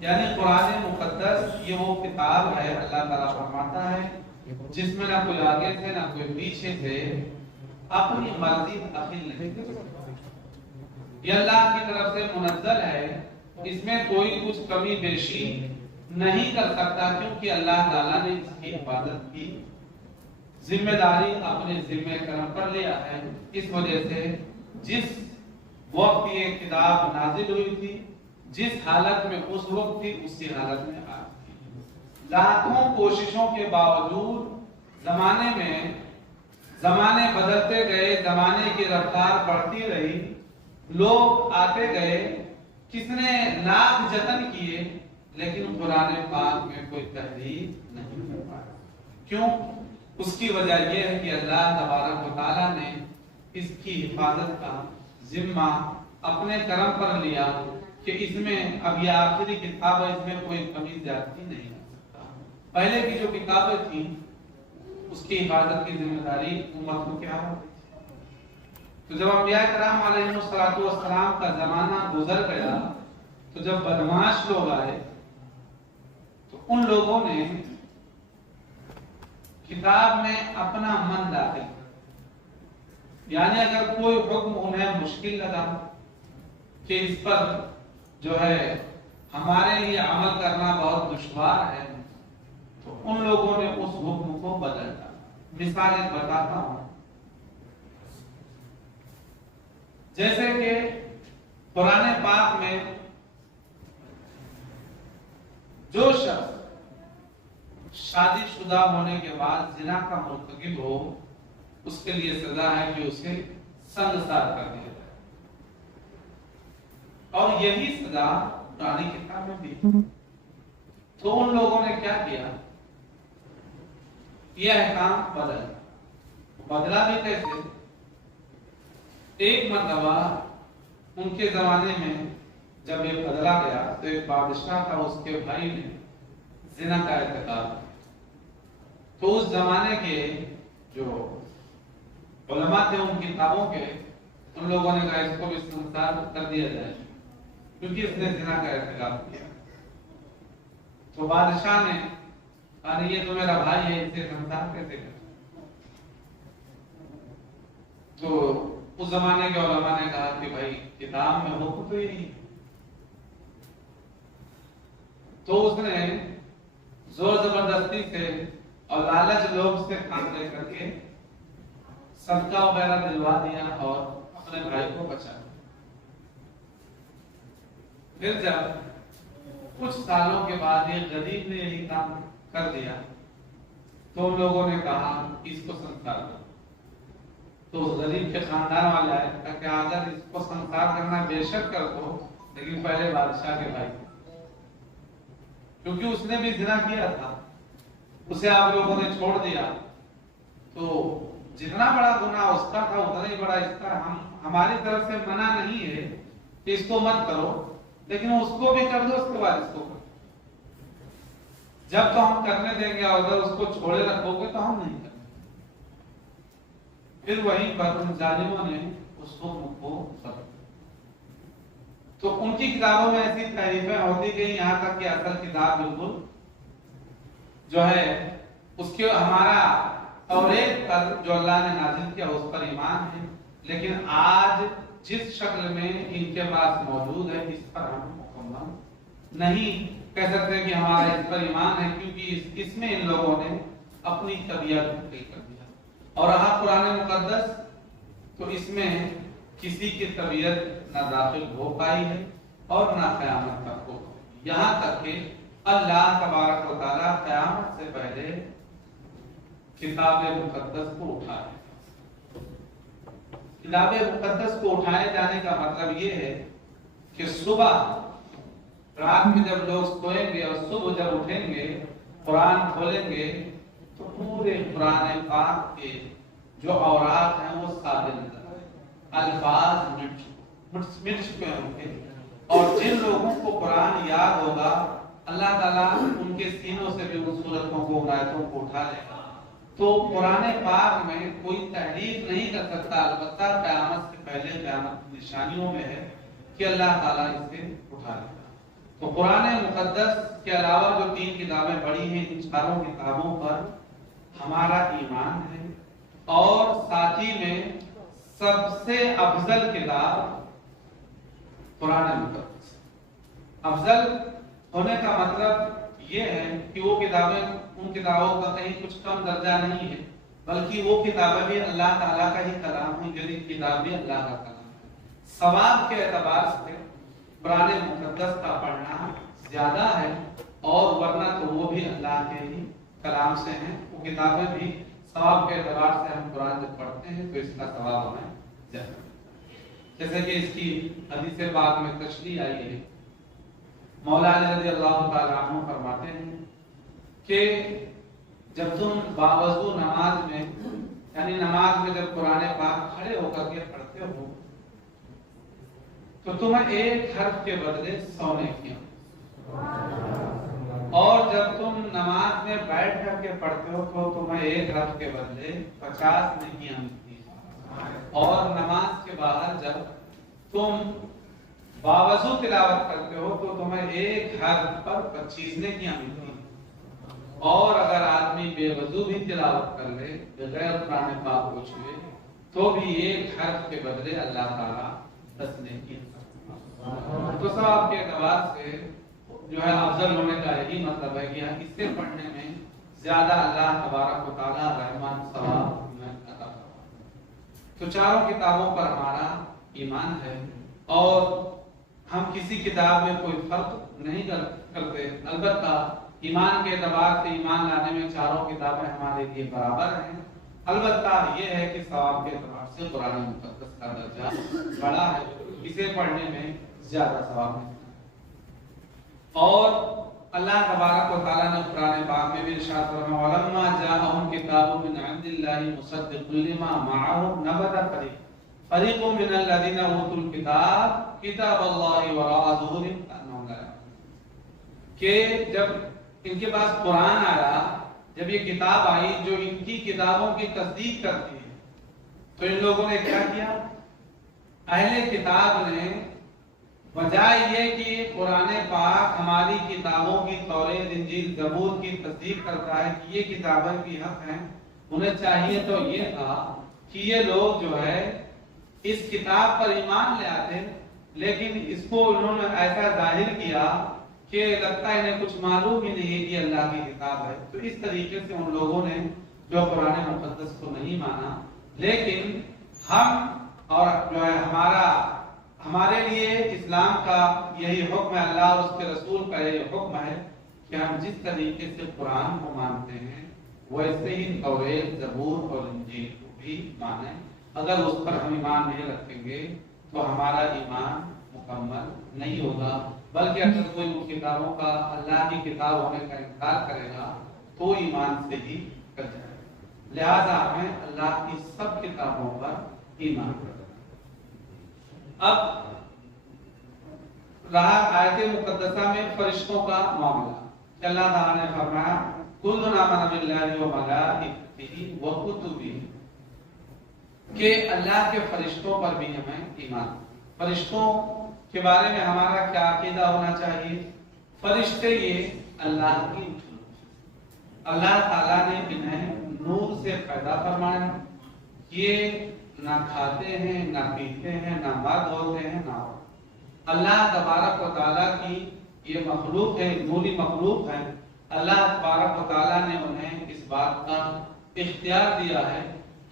یعنی قرآن مقدس یہ وہ کتاب ہے، اللہ تعالیٰ فرماتا ہے جس میں نہ کوئی آگے سے نہ کوئی پیچھے سے اپنی مرضی داخل نہیں کر سکتا۔ یہ اللہ کی طرف سے منزل ہے، اس میں کوئی کچھ کمی بیشی نہیں کر سکتا، کیونکہ اللہ تعالیٰ نے اس کی حفاظت کی ذمہ داری اپنے ذمہ کرم پر لیا ہے۔ اس وجہ سے جس وقت یہ کتاب نازل ہوئی تھی، جس حالت میں اس وقت تھی، اسی حالت میں آج تھی۔ لاکھوں کوششوں کے باوجود زمانے بدلتے گئے، زمانے کی رفتار بڑھتی رہی، لوگ آتے گئے، کس نے لاکھ جتن کیے، لیکن قرآن پاک میں کوئی تحریف نہیں کر پایا۔ کیوں؟ اس کی وجہ یہ ہے کہ اللہ تبارک و تعالیٰ نے اس کی حفاظت کا ذمہ اپنے کرم پر لیا کہ اس میں اب یہ آخری کتاب ہے، اس میں کوئی کمی زیادتی نہیں ہو سکتا۔ پہلے کی جو کتابیں تھیں اس کی حفاظت کی ذمہ داری امت کو کیا ہو؟ تو جب انبیاء کرام علیہ السلام کا زمانہ گزر گیا، تو جب بدمعاش لوگ آئے تو ان لوگوں نے کتاب میں اپنا من داخل کیا۔ یعنی اگر کوئی حکم انہیں مشکل لگا کہ اس پر جو ہے ہمارے لیے عمل کرنا بہت دشوار ہے، تو ان لوگوں نے اس حکم کو بدل ڈالا۔ مثال ایک بتاتا ہوں، جیسے کہ قرآن پاک میں جو شخص شادی شدہ ہونے کے بعد زنا کا مرتکب ہو، اس کے لیے سزا ہے کہ اسے سنگسار کر دیا جائے، اور یہی سزا پرانی کتاب میں بھی۔ تو ان لوگوں نے کیا کیا؟ یہ احکام بدلا بھی کیسے؟ ایک مرتبہ ان کے زمانے میں جب یہ بدلا گیا تو ایک بادشاہ تھا، اس کے بھائی نے زنا کا ارتکاب کیا۔ تو اس زمانے کے جو علماء تھے ان کتابوں کے، ان لوگوں نے کہا اس کو بھی سنسار کر دیا جائے کیونکہ اس نے زنا کا ارتکاب کیا۔ تو بادشاہ نے کہا یہ تو میرا بھائی ہے، اسے سنسار کیسے کر؟ تو اس زمانے کے علماء نے کہا کہ بھائی کتاب میں حکم تو یہی ہے۔ تو اس نے زور زبردستی سے اور لالچ لوگ سے کام لے کر کے صدقہ وغیرہ دلوا دیا اور اپنے بھائی کو بچا لیا۔ پھر جب کچھ سالوں کے بعد یہ غریب نے یہی کام کر دیا تو ان لوگوں نے کہا اس کو سنسار کرو۔ تو اس غریب کے خاندان والے آئے کہ اگر اس کو سنسار کرنا بے شک کر دو، لیکن پہلے بادشاہ کے بھائی، کیونکہ اس نے بھی زنا کیا تھا، اسے آپ لوگوں نے چھوڑ دیا، تو جتنا بڑا گناہ اس کا تھا اتنا ہی بڑا اس کا۔ ہماری طرف سے منع نہیں ہے کہ اس کو مت کرو، لیکن اس کو بھی کر دو، اس کے بعد اس کو کرو۔ جب تو ہم کرنے دیں گے اور اگر اس کو چھوڑے رکھو گے تو ہم نہیں کریں۔ پھر وہیں پر ان ظالموں نے اس حکم کو ختم۔ تو ان کی کتابوں میں ایسی تعریفیں ہوتی گئی، یہاں تک کہ اصل کتاب بالکل جو ہے اس کے ہمارا توریت پر جو اللہ نے نازل کیا اس پر ایمان ہے، لیکن آج جس شکل میں ان کے پاس موجود ہے اس پر ہم مکمل نہیں کہہ سکتے کہ ہمارا اس پر ایمان ہے، کیونکہ اس میں ان لوگوں نے اپنی طبیعت مختلف کر دیا۔ اور رہا قرآن مقدس تو اس میں کسی کی طبیعت نہ داخل ہو پائی ہے اور نہ قیامت تک ہو، یہاں تک کہ اللہ تبارک و تعالیٰ قیامت سے پہلے کتاب مقدس کو اٹھائے۔ کتاب مقدس کو اٹھائے جانے کا مطلب یہ ہے کہ صبح رات میں جب لوگ سوئیں گے اور صبح جب اٹھیں گے قرآن کھولیں گے تو پورے قرآن پاک کے جو اوراق ہیں وہ سادے نظر آئیں، الفاظ مٹ چکے ہوں گے، اور جن لوگوں کو قرآن یاد ہوگا اللہ تعالیٰ ان کے سینوں سے بھی ان صورتوں کو، آیتوں کو اٹھا لے گا۔ تو قرآن پاک میں کوئی تحریف نہیں کر سکتا، البتہ قیامت سے پہلے قیامت کی نشانیوں میں ہے کہ اللہ تعالیٰ اسے اٹھا لے گا۔ تو قرآن مقدس کے علاوہ جو 3 کتابیں پڑھی ہیں، ان چاروں کتابوں پر ہمارا ایمان ہے، اور ساتھ ہی میں سب سے افضل کتاب قرآن مقدس۔ افضل ہونے کا مطلب یہ ہے کہ وہ کتابیں ان کتابوں کا کہیں کچھ کم درجہ نہیں ہے، بلکہ وہ کتابیں بھی اللہ تعالیٰ کا ہی کلام ہے، جو کتاب بھی اللہ کا کلام ہے۔ ثواب کے اعتبار سے قرآن مقدس کا پڑھنا زیادہ ہے، اور ورنہ تو وہ بھی اللہ کے ہی کلام سے ہیں۔ وہ کتابیں بھی ثواب کے اعتبار سے ہم قرآن جب پڑھتے ہیں تو اس کا ثواب ہمیں زیادہ ہے۔ جیسے کہ اس کی حدیث پاک میں تشریح آئی ہے، مولا علی رضی اللہ تعالیٰ عنہ فرماتے ہیں کہ جب تم باوضو نماز میں، یعنی نماز میں جب قرآن پاک کھڑے ہو کر کے پڑھتے ہو تو تمہیں ایک حرف کے بدلے 100 نیکیاں، اور جب تم نماز میں بیٹھ کر کے پڑھتے ہو تو تمہیں ایک حرف کے بدلے 50 نیکیاں ملتی ہیں، اور نماز کے باہر جب تم باوضو تلاوت کرتے ہو تو تمہیں ایک حرف پر 25 نیکیاں ملتی ہیں، اور اگر آدمی بے وضو بھی تلاوت کر لے بغیر قرآن پاک کو چھوئے تو بھی ایک حرف کے بدلے اللہ تعالیٰ 10 نیکیاں۔ تو ثواب کے اعتبار سے جو ہے افضل ہونے کا یہی مطلب ہے کہ اس سے پڑھنے میں زیادہ اللہ تبارک و تعالیٰ رحمان ثواب میں عطا فرمائے۔ تو چاروں کتابوں پر ہمارا ایمان ہے، اور ہم کسی کتاب میں کوئی فرق نہیں کرتے۔ البتہ ایمان کے اعتبار سے ایمان لانے میں چاروں کتابیں ہمارے لیے برابر ہیں، البتہ یہ ہے کہ ثواب کے اعتبار سے قرآن مقدس کا درجہ بڑا ہے، اسے پڑھنے میں زیادہ ثواب ہے۔ اور اللہ تبارک و تعالیٰ نے قرآن پاک میں بھی ارشاد فرمایا وَلَمَّا جَاءَهُمْ كِتَابٌ مِّنْ عِندِ اللَّهِ مُصَدِّقٌ لِّمَا مَعَهُمْ نَبَذَ فَرِيقٌ مِّنَ الَّذِينَ أُوتُوا الْكِتَابَ كِتَابَ اللَّهِ وَرَاءَ ظُهُورِهِمْ كَأَنَّهُمْ لَا يَعْلَمُونَ، کہ جب ان کے پاس قرآن آیا، جب یہ کتاب آئی جو ان کی کتابوں کی تصدیق کرتی ہے، تو ان لوگوں نے کیا کیا؟ اہل کتاب نے بجائے یہ کہ قرآن پاک ہماری کتابوں کی توریت انجیل زبور کی تصدیق کرتا ہے کہ یہ کتابیں بھی حق ہیں، انہیں چاہیے تو یہ تھا کہ یہ لوگ جو ہے اس کتاب پر ایمان لے آتے، لیکن اس کو انہوں نے ایسا ظاہر کیا کہ لگتا ہے انہیں کچھ معلوم ہی نہیں ہے کہ اللہ کی کتاب ہے۔ تو اس طریقے سے ان لوگوں نے جو قرآن مقدس کو نہیں مانا، لیکن ہم اور جو ہے ہمارے لیے اسلام کا یہی حکم ہے، اللہ اور اس کے رسول کا یہ حکم ہے کہ ہم جس طریقے سے قرآن کو مانتے ہیں ویسے ہی توریت زبور اور انجیل کو بھی مانیں۔ اگر اس پر ہم ایمان نہیں رکھیں گے تو ہمارا ایمان مکمل نہیں ہوگا، بلکہ اگر کوئی ان کتابوں کا اللہ کی کتاب ہونے کا انکار کرے گا تو ایمان سے ہی کر جائے گا۔ لہذا ہمیں اللہ کی سب کتابوں پر ایمان رکھنا۔ اب رہا آیت مقدسہ میں فرشتوں کا معاملہ، کہ اللہ تعالیٰ نے فرمایا کلنا آمن باللہ وملائکتہ وکتبہ، کہ اللہ کے فرشتوں پر بھی ہمیں ایمان۔ فرشتوں کے بارے میں ہمارا کیا عقیدہ ہونا چاہیے؟ فرشتے یہ اللہ کی، اللہ تعالیٰ نے انہیں نور سے پیدا فرمایا، یہ نہ کھاتے ہیں نہ پیتے ہیں نہ مرد ہوتے ہیں نہ عورت۔ اللہ تبارک و تعالیٰ کی یہ مخلوق ہے، نوری مخلوق ہے۔ اللہ تبارک و تعالیٰ نے انہیں اس بات کا اختیار دیا ہے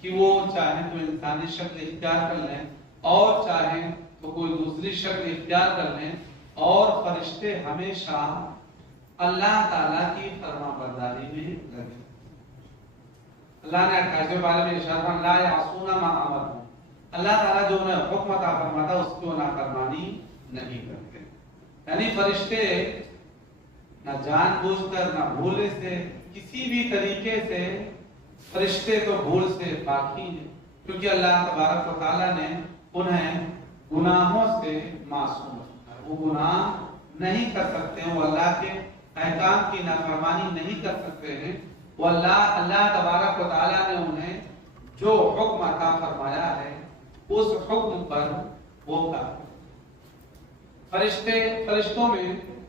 کہ وہ چاہیں تو انسانی شکل اختیار کر لیں اور چاہیں تو کوئی دوسری شکل اختیار کر لیں، اور فرشتے ہمیشہ اللہ تعالیٰ کی فرما برداری میں لگے۔ اللہ نے 28ویں پارے میں ارشاد فرمایا لا یعصون ما امرهم، اللہ تعالیٰ جو انہیں حکم عطا فرماتا اس کو نافرمانی نہیں کرتے۔ یعنی فرشتے نہ جان بوجھ کر نہ بھولے سے کسی بھی طریقے سے، فرشتے تو بھول سے پاک ہی ہیں، کیونکہ اللہ تبارک و تعالیٰ نے انہیں گناہوں سے معصوم رکھا ہے۔ وہ گناہ نہیں کر سکتے ہیں، وہ اللہ کے احکام کی نافرمانی نہیں کر سکتے ہیں۔ وہ اللہ تبارک و تعالیٰ نے انہیں جو حکم عطا فرمایا ہے اس حکم پر وہ کام۔ فرشتوں میں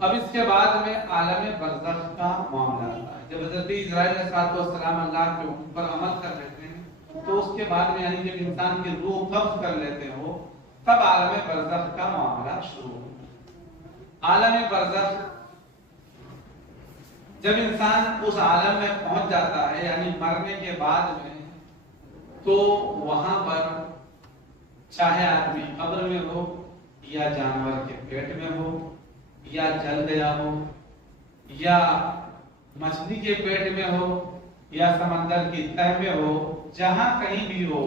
اب اس کے بعد میں عالم برزخ کا معاملہ آتا ہے. جب حضرت اسرائیل علیہ السلام اللہ کے حکم پر عمل کر لیتے ہیں تو اس کے بعد میں یعنی جب انسان کی روح قبض کر لیتے ہو تب عالم برزخ کا معاملہ شروع ہوتا ہے. عالم برزخ جب انسان اس عالم میں پہنچ جاتا ہے یعنی مرنے کے بعد میں تو وہاں پر چاہے آدمی قبر میں ہو یا جانور کے پیٹ میں ہو یا جل گیا ہو یا مچھلی کے پیٹ میں ہو یا سمندر کی تہ میں ہو جہاں کہیں بھی ہو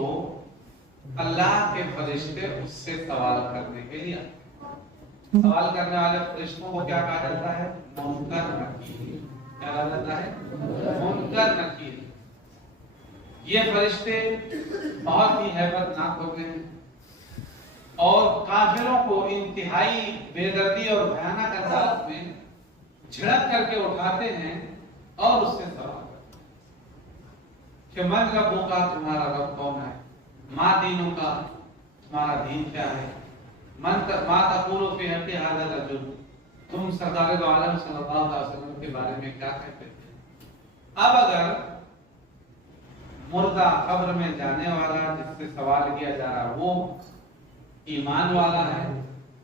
اللہ کے فرشتے اس سے سوال کرنے کے لیے سوال کرنے والے فرشتوں کو کیا کہا جاتا ہے؟ منکر نکیر. کیا کہا جاتا ہے؟ منکر نکیر. یہ فرشتے بہت ہی ہیبت ناک ہوتے ہیں اور کافروں کو انتہائی بے دردی اور بھیانک انداز میں جھڑک کر کے اٹھاتے ہیں اور اس سے سوال کرتے ہیں کہ من ربوں کا تمہارا رب کون ہے؟ ما دینوں کا تمہارا دین کیا ہے؟ ما تقول فی حق ھذا الرجل تم سرکار دو عالم صلی اللہ علیہ وسلم کے بارے میں کیا کہتے ہیں؟ اب اگر مردہ قبر میں جانے والا جس سے سوال کیا جا رہا وہ ایمان والا ہے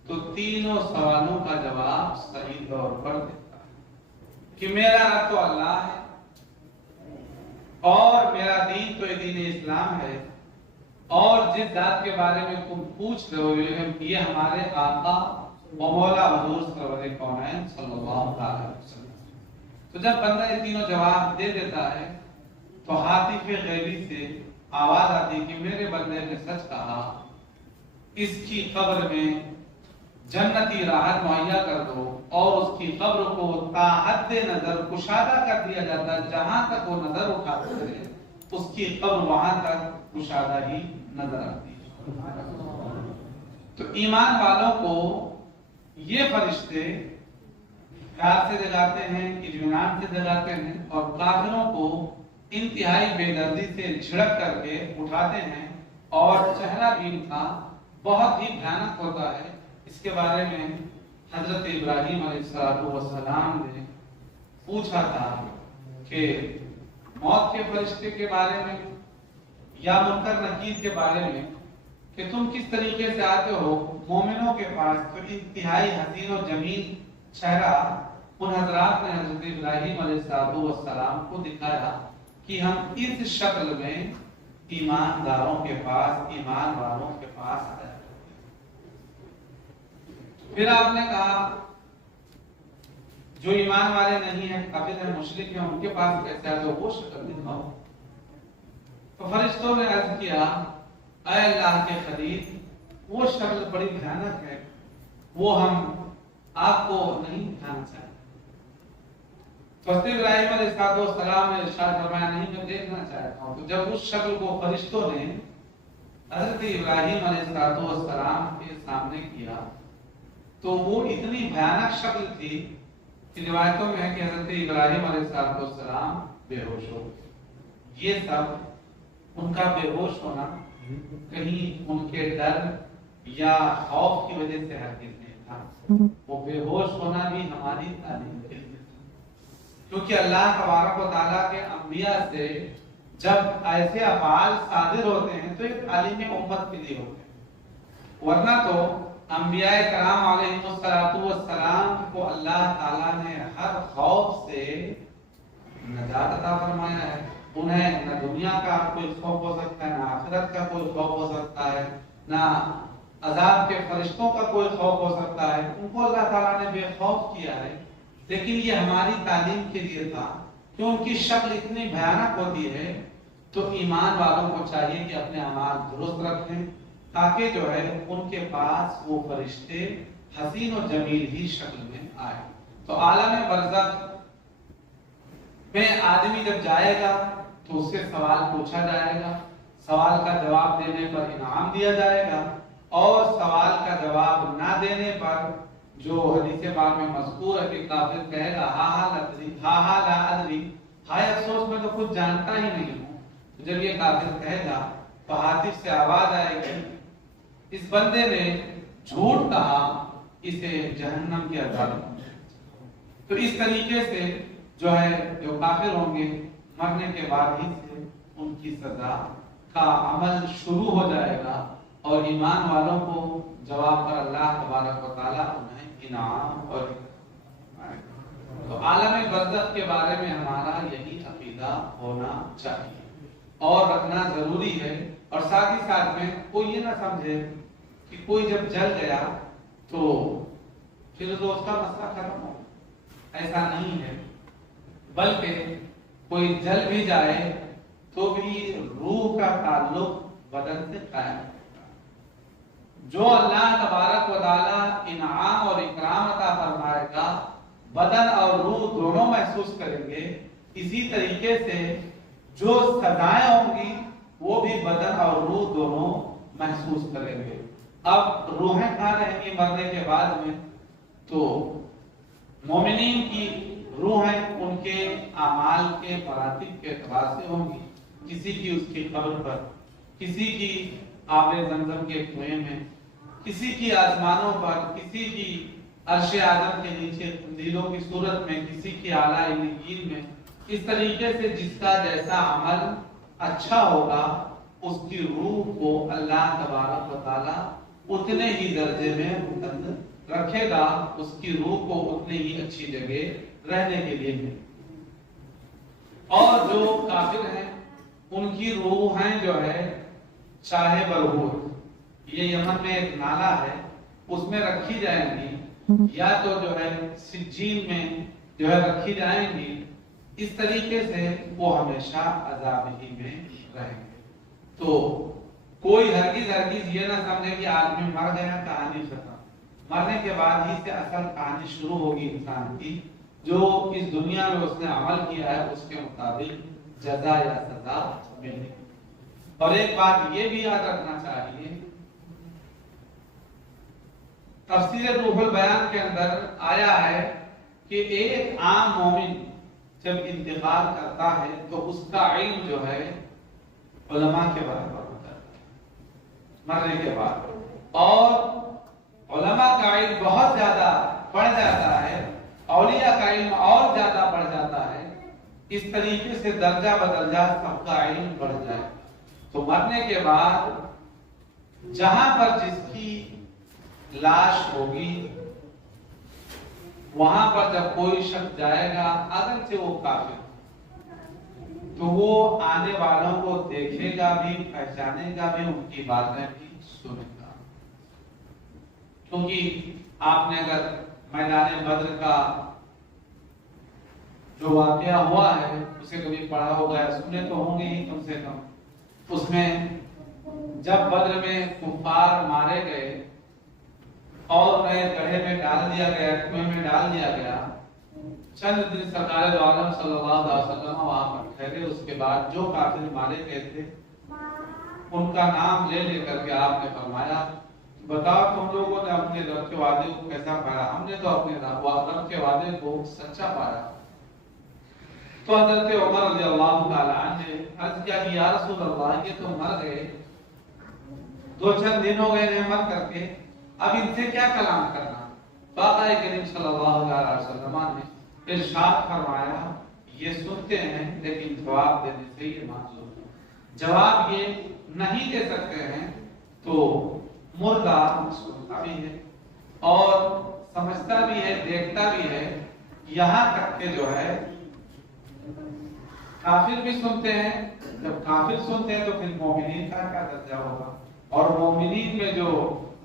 تو تینوں سوالوں کا جواب صحیح طور پر دیتا ہے کہ میرا رب تو اللہ ہے اور میرا دین تو دین اسلام ہے اور جس ذات کے بارے میں تم پوچھ رہے ہو یہ ہمارے آقا و مولا حضور سرور کونین صلی اللہ علیہ وسلم. تو جب بندہ یہ تینوں جواب دے دیتا ہے تو حاطف غیبی سے آواز آتی کہ میرے بندے نے سچ کہا اس کی قبر میں جنتی راحت مہیا کر دو اور اس کی قبر کو تا حد نظر کشادہ کر دیا جاتا ہے جہاں تک وہ نظر اٹھاتے رہے اس کی قبر وہاں تک کشادہ ہی نظر آتی ہے. تو ایمان والوں کو یہ فرشتے پیار سے جگاتے ہیں اطمینان سے جگاتے ہیں اور کافروں کو انتہائی بے دردی سے جھڑک کر کے اٹھاتے ہیں اور چہرہ بھی ان کا بہت ہی بھیانک ہوتا ہے. اس کے بارے میں حضرت ابراہیم علیہ السلام نے پوچھا تھا کہ موت کے فرشتے کے بارے میں یا منکر نکیر کے بارے میں کہ تم کس طریقے سے آتے ہو مومنوں کے پاس. تو انتہائی حسین و جمیل چہرہ ان حضرات نے حضرت ابراہیم علیہ السلام کو دکھایا کہ ہم اس شکل میں ایمانداروں کے پاس ایمان والوں کے پاس آئے. پھر آپ نے کہا جو ایمان والے نہیں ہیں کافر ہیں مشرک ہیں ان کے پاس کیسے آئے تو وہ شکل دکھاؤ. تو فرشتوں نے عرض کیا اے اللہ کے خلیل وہ شکل بڑی بھیانک ہے وہ ہم آپ کو نہیں دکھانا چاہتے. تو حضرت ابراہیم علیہ السلام نے ارشاد فرمایا نہیں میں دیکھنا چاہتا ہوں. تو جب اس شکل کو فرشتوں نے حضرت ابراہیم علیہ السلام کے سامنے کیا تو وہ اتنی بھیانک شکل تھی کہ روایتوں میں ہے کہ حضرت ابراہیم علیہ السلام بے ہوش ہو. یہ سب ان کا بے ہوش ہونا کہیں ان کے ڈر یا خوف کی وجہ سے ہرگز نہیں تھا. وہ بے ہوش ہونا بھی ہماری تعلیم کے لیے تھا کیونکہ اللہ تبارک و تعالیٰ کے انبیاء سے جب ایسے افعال صادر ہوتے ہیں تو یہ تعلیم امت کے لیے ہوتے ہیں. ورنہ تو انبیاء کرام علیہ السلام کو اللہ تعالیٰ نے ہر خوف سے نجات عطا فرمایا ہے. انہیں نہ دنیا کا کوئی خوف ہو سکتا ہے نہ آخرت کا کوئی خوف ہو سکتا ہے نہ عذاب کے فرشتوں کا کوئی خوف ہو سکتا ہے. ان کو اللہ تعالیٰ نے بے خوف کیا ہے. لیکن یہ ہماری تعلیم کے لیے تھا کہ ان کی شکل اتنی بھیانک ہوتی ہے تو ایمان والوں کو چاہیے کہ اپنے اعمال درست رکھیں تاکہ جو ہے ان کے پاس وہ فرشتے حسین و جمیل ہی شکل میں آئے. تو عالم برزخ میں آدمی جب جائے گا تو اس سے سوال پوچھا جائے گا. سوال کا جواب دینے پر انعام دیا جائے گا اور سوال کا جواب نہ دینے پر جو حدیث پاک میں مذکور ہے کہ کافر کہے گا ہا لا ادری ہائے افسوس میں تو کچھ جانتا ہی نہیں ہوں. جب یہ کافر کہے گا تو حاطف سے آواز آئے گی اس بندے نے جھوٹ کہا اسے جہنم کے عذاب. تو اس طریقے سے جو ہے جو کافر ہوں گے مرنے کے بعد ہی سے ان کی سزا کا عمل شروع ہو جائے گا، اور ایمان والوں کو جواب پر اللہ تبارک و تعالیٰ انہیں انعام اور تو عالم برزخ کے بارے میں ہمارا یہی عقیدہ ہونا چاہیے اور رکھنا ضروری ہے۔ اور ساتھ ہی ساتھ میں کوئی یہ نہ سمجھے کہ کوئی جب جل گیا تو پھر تو اس کا مسئلہ ختم ہو، ایسا نہیں ہے، بلکہ کوئی جل بھی جائے تو بھی روح کا تعلق بدن سے قائم ہے۔ جو اللہ تبارک و تعالی انعام اور اکرام عطا فرمائے گا بدن اور روح دونوں محسوس کریں گے، اسی طریقے سے جو سزائیں ہوں گی وہ بھی بدن اور روح دونوں محسوس کریں گے۔ اب روحیں کہاں رہیں گی مرنے کے بعد میں؟ تو مومنین کی روحیں ان کے اعمال کے مراتب کے اعتبار سے ہوں گی، کسی کی اس کی قبر پر، کسی کی آب زمزم کے کنویں میں، کسی کی آسمانوں پر، کسی کی عرش اعظم کے نیچے قندیلوں کی صورت میں، کسی کی اعلیٰ علیین میں۔ اس طریقے سے جس کا جیسا عمل اچھا ہوگا اس کی روح کو اللہ تبارک و تعالی اتنے ہی درجے میں بلند رکھے گا، اس کی روح کو اتنی ہی اچھی جگہ رہنے کے لیے ملے۔ اور جو کافر ہیں ان کی روحیں جو ہے چاہے برہوت، یہ یمن میں ایک نالا ہے اس میں رکھی جائیں گی، یا تو جو ہے سجین میں جو ہے رکھی جائیں گی، اس طریقے سے وہ ہمیشہ عذاب ہی میں رہیں گے۔ تو کوئی ہرگز یہ نہ سمجھے کہ آدمی مر گیا کہانی ختم، مرنے کے بعد ہی سے اصل کہانی شروع ہوگی انسان کی، جو اس دنیا میں اس نے عمل کیا ہے اس کے مطابق جزا یا سزا ملے گی۔ اور ایک بات یہ بھی یاد رکھنا چاہیے، تفسیر روح البیان کے اندر آیا ہے کہ ایک عام مومن جب انتقال کرتا ہے تو اس کا علم جو ہے علماء کے برابر ہوتا ہے مرنے کے بعد، اور علماء کا علم بہت زیادہ بڑھ جاتا ہے، اولیاء کا علم اور زیادہ بڑھ جاتا ہے، اس طریقے سے درجہ بدرجہ سب کا علم بڑھ جائے۔ تو مرنے کے بعد جہاں پر جس کی لاش ہوگی وہاں پر جب کوئی شخص جائے گا اگرچہ وہ کافر تو وہ آنے والوں کو دیکھے گا بھی، پہچانے گا بھی، ان کی باتیں بھی سنے گا۔ کیونکہ آپ نے اگر میدان بدر کا جو واقعہ ہوا ہے اسے کبھی پڑھا ہوگا یا سنے تو ہوں گے ہی کم سے کم، اس میں جب بدر میں کفار مارے گئے اور انہیں گڑھے میں ڈال دیا گیا، کنویں میں ڈال دیا گیا، چند دن سرکار دو عالم صلی اللہ علیہ وسلم وہاں پر ٹھہرے، اس کے بعد جو کافر مارے گئے تھے ان کا نام لے لے کر کے آپ نے فرمایا بتاؤ تم لوگوں نے اپنے رب کے وعدے کو کیسا پایا؟ ہم نے تو اپنے رب کے وعدے کو سچا پایا۔ تو حضرت عمر رضی اللہ تعالی عنہ نے عرض کیا کہ یا رسول اللہ یہ تو مر گئے، دو چند دن ہو گئے مر کر کے، اب ان سے کیا کلام کرنا؟ آقا کریم صلی اللہ علیہ وسلم نے ارشاد فرمایا یہ سنتے ہیں لیکن جواب دینے سے یہ معذور ہے، جواب یہ نہیں دے سکتے ہیں تو مردہ سنتا بھی ہے اور سمجھتا بھی ہے، دیکھتا بھی ہے، یہاں تک کہ جو ہے کافر بھی سنتے ہیں۔ جب کافر سنتے ہیں تو پھر مومنین کا کیا درجہ ہوگا؟ اور مومنین میں جو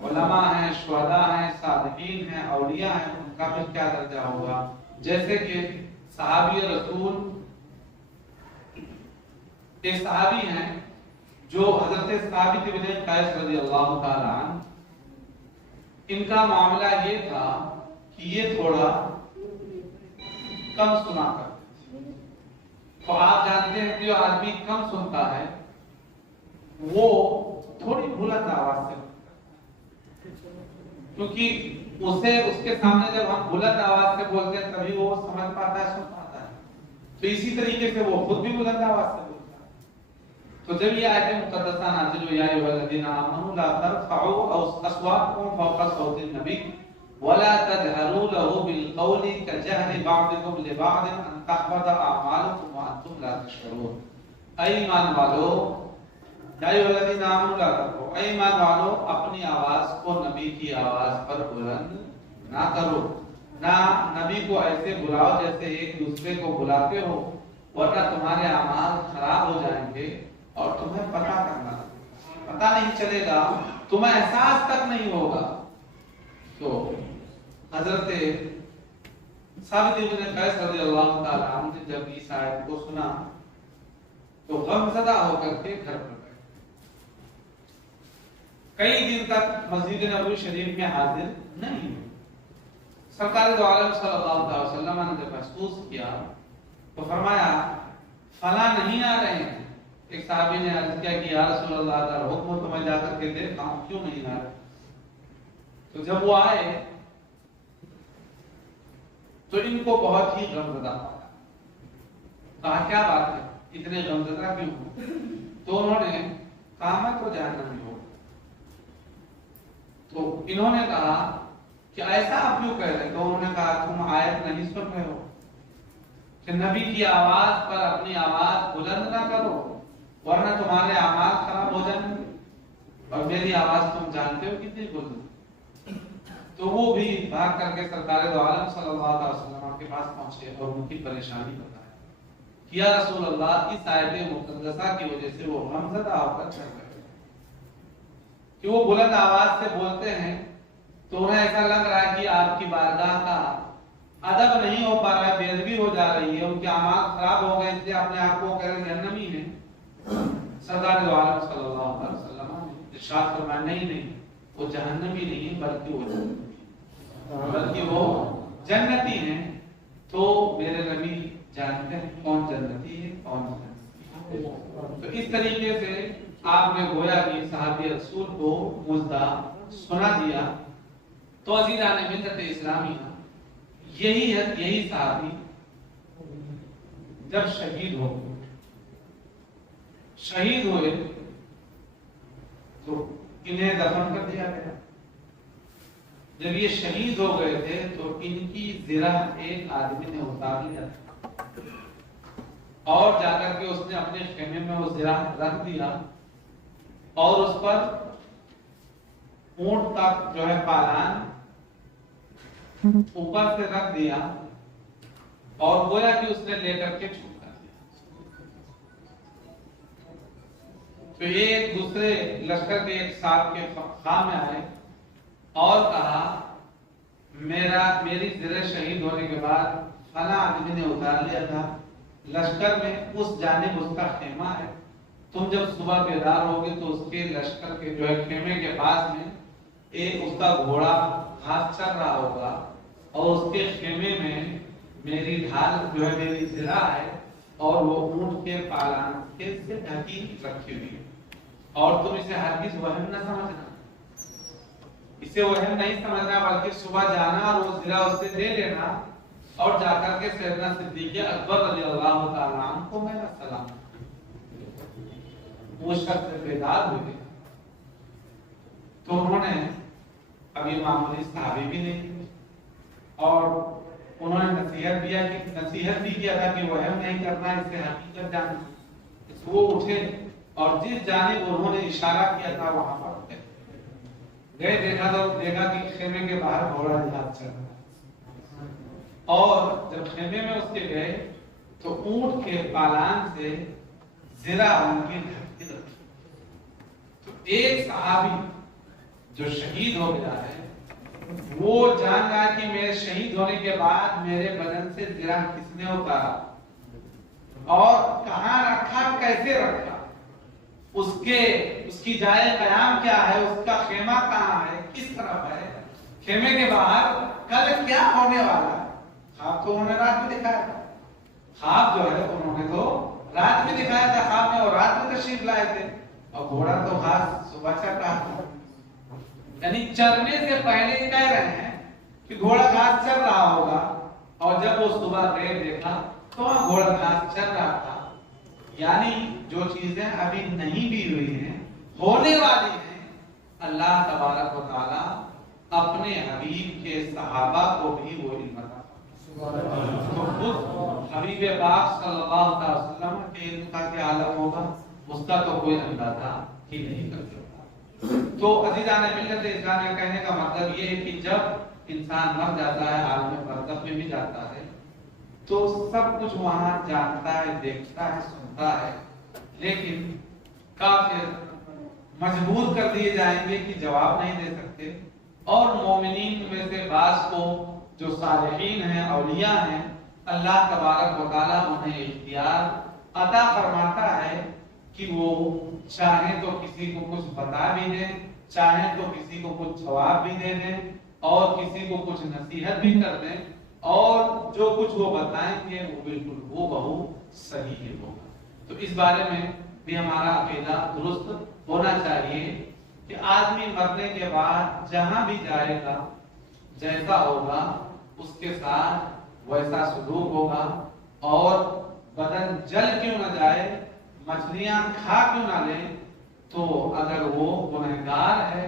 علماء ہیں، شہداء ہیں، صالحین ہیں، اولیاء ہیں، ان کا بھی کیا درجہ ہوگا؟ جیسے کہ صحابی رسول ایک صحابی ہیں جو حضرت ثابت بن قیس رضی اللہ تعالی عنہ، ان کا معاملہ یہ تھا کہ یہ تھوڑا کم سنا کرتے تھے۔ تو آپ جانتے ہیں کہ جو آدمی کم سنتا ہے وہ تھوڑی بلند آواز سے، کیونکہ اسے اس کے سامنے جب ہم بلند آواز سے بولتے ہیں تبھی وہ سمجھ پاتا ہے، سن پاتا ہے، تو اسی طریقے سے وہ خود بھی بلند آواز سے بولتا ہے۔ تو جب یہ آیت مقدسہ نازل ہوئی یا ایھا الذین آمنوا لا ترفعوا اصواتکم فوق صوت النبی ولا تجهروا له بالقول كجهر بعضكم لبعض ان تحبط اعمالكم وانتم لا تشعرون. اے ایمان والو، یا ایھا الذین آمنوا لا ترفعوا، اے ایمان والو اپنی آواز کو نبی کی آواز پر بلند نہ کرو، نہ نبی کو ایسے بلاؤ جیسے ایک دوسرے کو بلاتے ہو، ورنہ تمہارے اعمال خراب ہو جائیں گے اور تمہیں پتہ نہیں چلے گا، تمہیں احساس تک نہیں ہوگا. تو حضرت ثابت بن قیس رضی اللہ تعالی عنہ نے جب اس آیت کو سنا تو غم زدہ ہو کر کے گھر پر گئے. کئی دن تک مسجد نبوی شریف میں حاضر نہیں ہوئے. سرکار دو عالم صلی اللہ علیہ وسلم نے جب محسوس کیا تو فرمایا فلاں نہیں آ رہے ہیں. ایک صحابی نے عرض کیا کہ یا رسول اللہ کا حکم ہو تو میں جا کر کے دیکھتا ہوں کیوں نہیں آ رہے. تو جب وہ آئے تو ان کو بہت ہی غمزدہ ہوا. کہا کیا بات ہے، اتنے غمزدہ کیوں ہو؟ تو انہوں نے کہا میں تو جہنمی ہوں. تو انہوں نے کہا کہ ایسا آپ کیوں کہہ رہے؟ تو انہوں نے کہا تم آیت نہیں سن رہے ہو کہ نبی کی آواز پر اپنی آواز بلند نہ کرو ورنہ تمہارے اعمال خراب ہو جائیں گے، اور میری آواز تم جانتے ہو کتنی بلند. تو وہ بھی بھاگ کر کے سرکار دو عالم صلی اللہ علیہ وسلم کے پاس پہنچے اور ان کی پریشانی بتایا کہ یا رسول اللہ اس آیت مقدسہ کی وجہ سے وہ غمزدہ ہو کر چل رہے ہیں کہ وہ بلند آواز سے بولتے ہیں تو انہیں ایسا لگ رہا ہے کہ آپ کی بارگاہ کا ادب نہیں ہو پا رہا ہے، بے ادبی ہو جا رہی ہے، ان کے اعمال خراب ہو گئے، اس لیے اپنے آپ کو کہہ رہے جہنمی ہیں. سرکار دو عالم صلی اللہ علیہ وسلم نے ارشاد فرمایا نہیں وہ جہنمی نہیں ہے بلکہ وہ جنتی ہیں. تو میرے نبی جانتے ہیں کون جنتی ہے کون جنتی ہے. تو اس طریقے سے آپ نے گویا کہ صحابی رسول کو مژدہ سنا دیا. تو عزیزان ملت اسلامیہ یہی صحابی جب شہید ہوئے تو انہیں دفن کر دیا گیا. جب یہ شہید ہو گئے تھے تو ان کی زرہ ایک آدمی نے اتار لیا اور جا کر کے اس نے اپنے خیمے میں وہ زرہ رکھ دیا اور اس پر اونٹ تک جو ہے پالان اوپر سے رکھ دیا اور گویا کہ اس نے لے کر کے چھوڑ کر دیا. تو یہ ایک دوسرے لشکر کے ایک صاحب کے خواہ میں آئے اور کہا میری زرہ شہید ہونے کے بعد فلاں آدمی نے اتار لیا تھا لشکر میں، اس جانب اس کا خیمہ ہے، تم جب صبح بیدار ہوگے تو اس کے لشکر کے جو ہے خیمے کے پاس میں ایک اس کا گھوڑا گھاس چر رہا ہوگا اور اس کے خیمے میں میری ڈھال جو ہے میری زرہ ہے اور وہ اونٹ کے پالان سے ڈھکی رکھی ہوئی ہے. اور تم اسے ہرگز وہم نہ سمجھنا، اسے وہم نہیں سمجھنا بلکہ صبح جانا اور وہ زرہ اس سے لے لینا اور جا کر کے سیدنا صدیق اکبر رضی اللہ تعالی عنہ کو میرا سلام. وہ شخص بیدار ہوئے تو انہوں نے ابھی معمولی صحابی بھی نہیں اور انہوں نے نصیحت بھی کیا تھا کہ وہم نہیں کرنا، اسے حقیقت جاننا. وہ اٹھے اور جس جانب انہوں نے اشارہ کیا تھا وہاں پر گئے. دیکھا کہ خیمے کے باہر گھوڑا جہاد چل رہا ہے اور جب خیمے میں اس کے گئے تو اونٹ کے پالان سے زرہ ان کی ڈھکی رکھی. تو ایک صحابی جو شہید ہو گیا ہے وہ جان رہا کہ میرے شہید ہونے کے بعد میرے بدن سے زرہ کس نے اتارا اور کہاں رکھا، کیسے رکھا، اس کی جائے قیام کیا ہے، اس کا خیمہ کہاں ہے، کس طرف ہے، خیمے کے باہر کل کیا ہونے والا ہے. خواب تو انہوں نے رات میں دکھایا تھا، خواب جو ہے انہوں نے تو رات میں دکھایا تھا، خواب میں اور رات میں تشریف لائے تھے اور گھوڑا تو خاص صبح چل رہا تھا. یعنی چلنے سے پہلے ہی کہہ رہے ہیں کہ گھوڑا گھاس چل رہا ہوگا اور جب وہ صبح گئے دیکھا تو وہاں گھوڑا گھاس چل رہا تھا. یعنی جو چیزیں ابھی نہیں بھی ہوئی ہیں ہونے والی ہیں، اللہ تبارک و تعالی اپنے حبیب کے صحابہ کو بھی وہ علم عطا فرمایا۔ تو خود حبیب پاک صلی اللہ علیہ وسلم کے علم کا کیا عالم ہوگا، اس کا تو کوئی اندازہ ہی نہیں کر سکتا۔ تو عزیزان ملت اسلام کا کہنے کا مطلب یہ ہے کہ جب انسان مر جاتا ہے، عالم برزخ میں بھی جاتا ہے، تو سب کچھ وہاں جانتا ہے، دیکھتا ہے، سنتا ہے، لیکن کافر مجبور کر دیے جائیں گے کہ جواب نہیں دے سکتے، اور مومنین میں سے بعض کو جو صالحین ہیں، اولیاء ہیں، اللہ تبارک و تعالیٰ انہیں اختیار عطا فرماتا ہے کہ وہ چاہیں تو کسی کو کچھ بتا بھی دیں، چاہیں تو کسی کو کچھ جواب بھی دے دیں، اور کسی کو کچھ نصیحت بھی کر دیں، اور جو کچھ وہ بتائیں گے وہ بالکل وہ بہو صحیح ہوگا۔ تو اس بارے میں بھی ہمارا عقیدہ درست ہونا چاہیے کہ آدمی مرنے کے بعد جہاں بھی جائے گا، جیسا ہوگا اس کے ساتھ ویسا سلوک ہوگا، اور بدن جل کیوں نہ جائے، مچھلیاں کھا کیوں نہ لے، تو اگر وہ گنہگار ہے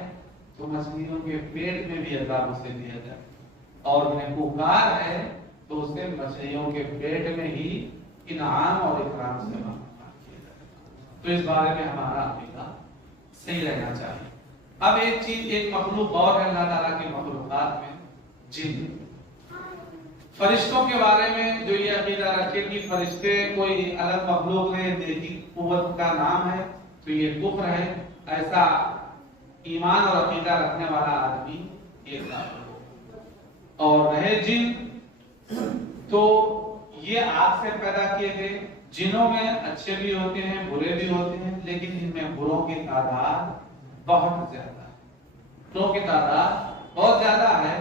تو مچھلیوں کے پیٹ میں بھی عذاب اسے دیا جائے، اور نیکوکار ہے تو اسے مچھلیوں کے پیٹ میں ہی انعام اور اکرام سے مامور کیا جائے۔ تو اس بارے میں ہمارا عقیدہ صحیح رہنا چاہیے۔ اب ایک چیز، ایک مخلوق اور ہے اللہ تعالیٰ کی مخلوقات میں، جن۔ فرشتوں کے بارے میں جو یہ عقیدہ رکھے کہ فرشتے کوئی الگ مخلوق ہے، دیکھی قوت کا نام ہے، تو یہ کفر ہے۔ ایسا ایمان اور عقیدہ رکھنے والا آدمی یہ کافر ہو۔ اور رہے جن، تو یہ آگ سے پیدا کیے گئے، جنوں میں اچھے بھی ہوتے ہیں، برے بھی ہوتے ہیں، لیکن ان میں بروں کی تعداد بہت زیادہ ہے، بروں کی تعداد بہت زیادہ ہے۔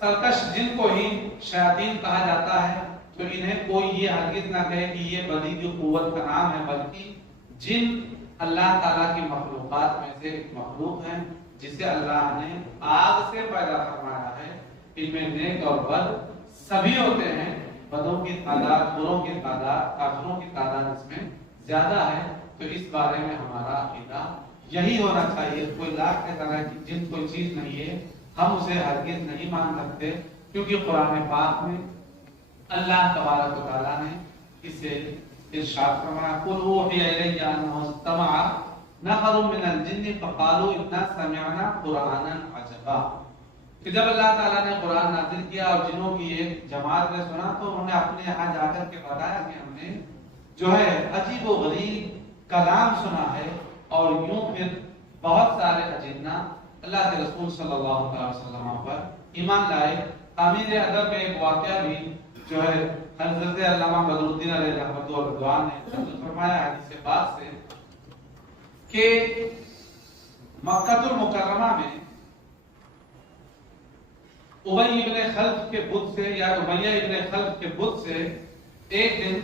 سرکش جن کو ہی شیاطین کہا جاتا ہے، تو انہیں کوئی یہ ہرگز نہ کہے کہ یہ بڑی جو قوت کا نام ہے، بلکہ جن اللہ تعالیٰ کی مخلوقات میں سے ایک مخلوق ہے جسے اللہ نے آگ سے پیدا فرمایا ہے۔ ان میں نیک اور بد سبھی ہوتے ہیں، بدوں کی تعداد، بروں کی تعداد، کافروں کی تعداد اس میں زیادہ ہے۔ تو اس بارے میں ہمارا عقیدہ یہی ہونا چاہیے۔ کوئی لاکھ کے طرح کی جن کوئی چیز نہیں ہے، ہم اسے ہرگز نہیں مان سکتے، کیونکہ قرآن پاک میں اللہ تبارک و تعالیٰ نے اسے ارشاد فرمایا، قُلْ أُوحِيَ إِلَيَّ أَنَّهُ اسْتَمَعَ نَفَرٌ مِّنَ الْجِنِّ فَقَالُوا إِنَّا سَمِعْنَا قُرْآنًا عَجَبًا۔ کہ جب اللہ تعالیٰ نے قرآن نازل کیا اور جنوں کی ایک جماعت نے سنا، تو انہوں نے اپنے یہاں جا کر کے بتایا کہ ہم نے جو ہے عجیب و غریب کلام سنا ہے، اور یوں پھر بہت سارے اجنہ اللہ کے رسول صلی اللہ علیہ وسلم پر ایمان لائے۔ تعمیر ادب میں ایک واقعہ بھی جو ہے حضرت علامہ بدر الدین علیہ رحمۃ اللہ رضوان نے نقل فرمایا حدیث پاک سے کہ مکہ المکرمہ میں ابی ابن خلف کے بت سے، یا امیہ ابن خلف کے بت سے ایک دن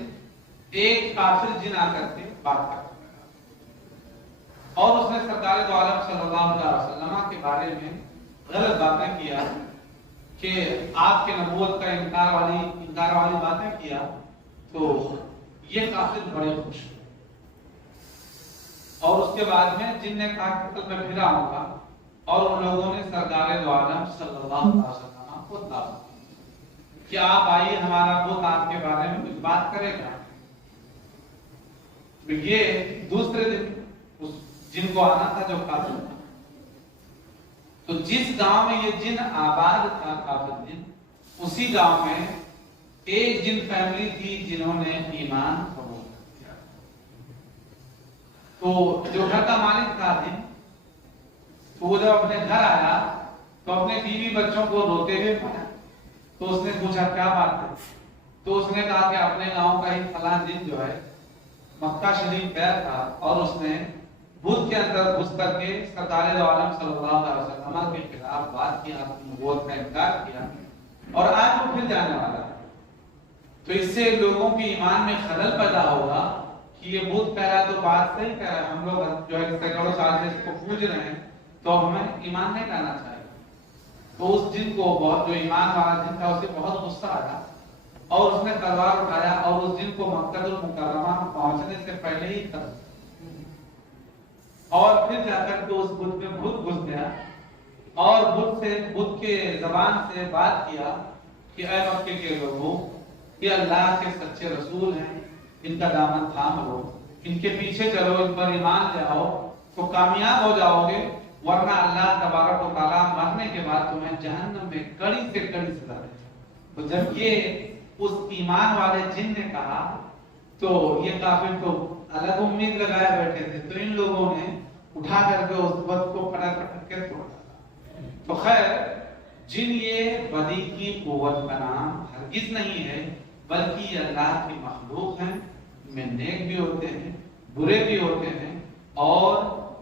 ایک کافر جن آ کر کے بات کرتا ہے، اور اس نے سرکار دو عالم صلی اللہ علیہ وسلم کے بارے میں غلط باتیں کیا، کہ آپ کے نبوت کا انکار والی باتیں کیا۔ تو یہ کافر بڑے خوش ہوئے، اور اس کے بعد میں جن نے کہا کہ کل میں پھرا ہوں گا، اور ان لوگوں نے سرکار دو عالم صلی اللہ علیہ وسلم کو دعوت دی کہ آپ آئیے، ہمارا بت آپ کے بارے میں کچھ بات کرے گا۔ یہ دوسرے دن اس جن کو آنا تھا جو کافر تھا، تو جس گاؤں میں یہ جن آباد تھا کافر جن، اسی گاؤں میں ایک جن فیملی تھی جنہوں نے ایمان قبول کیا۔ تو جو گھر کا مالک تھا جن، تو وہ جب اپنے گھر آیا تو اپنے بیوی بچوں کو روتے ہوئے پایا، تو اس نے پوچھا کیا بات ہے؟ تو اس نے کہا کہ اپنے گاؤں کا ہی فلاں جن جو ہے مکہ شریف گیا تھا، اور اس نے بت کے اندر گھس کر کے سرکار دو عالم صلی اللہ علیہ وسلم کے خلاف بات کی، آپ کی نبوت کا انکار کیا، اور آج وہ پھر جانے والا ہے۔ تو اس سے لوگوں کی ایمان میں خلل پیدا ہوگا کہ یہ بت کہہ رہا تو بات صحیح کہہ رہا ہے، ہم لوگ جو ہے سینکڑوں سال سے اس کو پوج رہے ہیں، تو ہمیں ایمان نہیں لانا چاہیے۔ تو اس جن کو بہت، جو ایمان والا جن تھا، اسے بہت غصہ آیا، اور اس نے تلوار اٹھایا اور اس جن کو مکہ المکرمہ پہنچنے سے پہلے ہی قتل، اور پھر جا کر کے اس بت میں خود گھس گیا، اور بدھ کے زبان سے بات کیا کہ اے مکے کے لوگوں، یہ اللہ کے سچے رسول ہیں، ان کا دامن تھام لو، ان کے پیچھے چلو، ان پر ایمان لے آؤ تو کامیاب ہو جاؤ گے، ورنہ اللہ تبارک و تعالیٰ مرنے کے بعد تمہیں جہنم میں کڑی سے کڑی سزا دے گا۔ تو جب یہ اس ایمان والے جن نے کہا تو یہ کافر تو الگ امید لگائے بیٹھے تھے، تو ان لوگوں نے اٹھا کر کے اس وقت کو پٹک پٹک کے توڑا۔ تو خیر جن یہ بدی کی قوت کا نام ہرگز نہیں ہے، بلکہ یہ اللہ کی مخلوق ہیں، میں نیک بھی ہوتے ہیں، برے بھی ہوتے ہیں، اور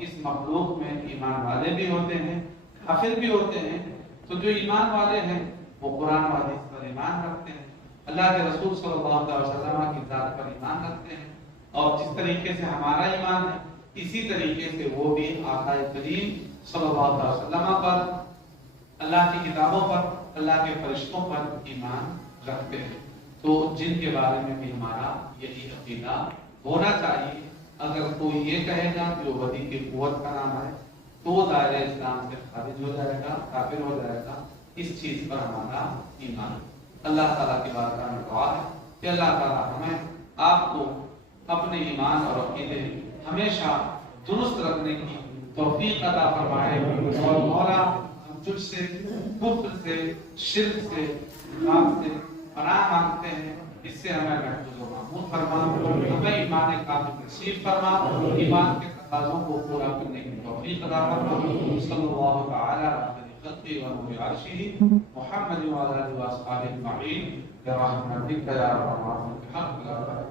اس مخلوق میں ایمان والے بھی ہوتے ہیں، کافر بھی ہوتے ہیں۔ تو جو ایمان والے ہیں وہ قرآن و حدیث پر ایمان رکھتے ہیں، اللہ کے رسول صلی اللہ علیہ وسلم کی ذات پر ایمان رکھتے ہیں، اور جس طریقے سے ہمارا ایمان ہے اسی طریقے سے وہ بھی آقا کریم صلی اللہ علیہ وسلم پر، اللہ کی کتابوں پر، اللہ کے فرشتوں پر ایمان رکھتے ہیں۔ تو جن کے بارے میں بھی ہمارا یہی عقیدہ ہونا چاہیے۔ اگر کوئی یہ کہے گا کہ وہ بدی کی قوت کا نام ہے تو وہ دائرہ اسلام سے خارج ہو جائے گا، کافر ہو جائے گا۔ اس چیز پر ہمارا ایمان۔ اللہ تعالیٰ کی بارگاہ میں دعا ہے کہ اللہ تعالیٰ ہمیں آپ کو اپنے ایمان اور عقیدے ہمیشہ درست رکھنے کی توفیق عطا فرمائے، اور مولا ہم تجھ سے کفر سے، شرک سے، نفاق سے پناہ مانگتے ہیں، اس سے ہمیں محفوظ و محمود فرما، ہمیں ایمان کامل نصیب فرما، ایمان کے تقاضوں کو پورا کرنے کی توفیق عطا فرما۔ صلی اللہ تعالی علیہ خلقی و نور عرشی محمد و علی آلہ و اصحابہ اجمعین برحمتک یا ارحم الراحمین۔ مرحبا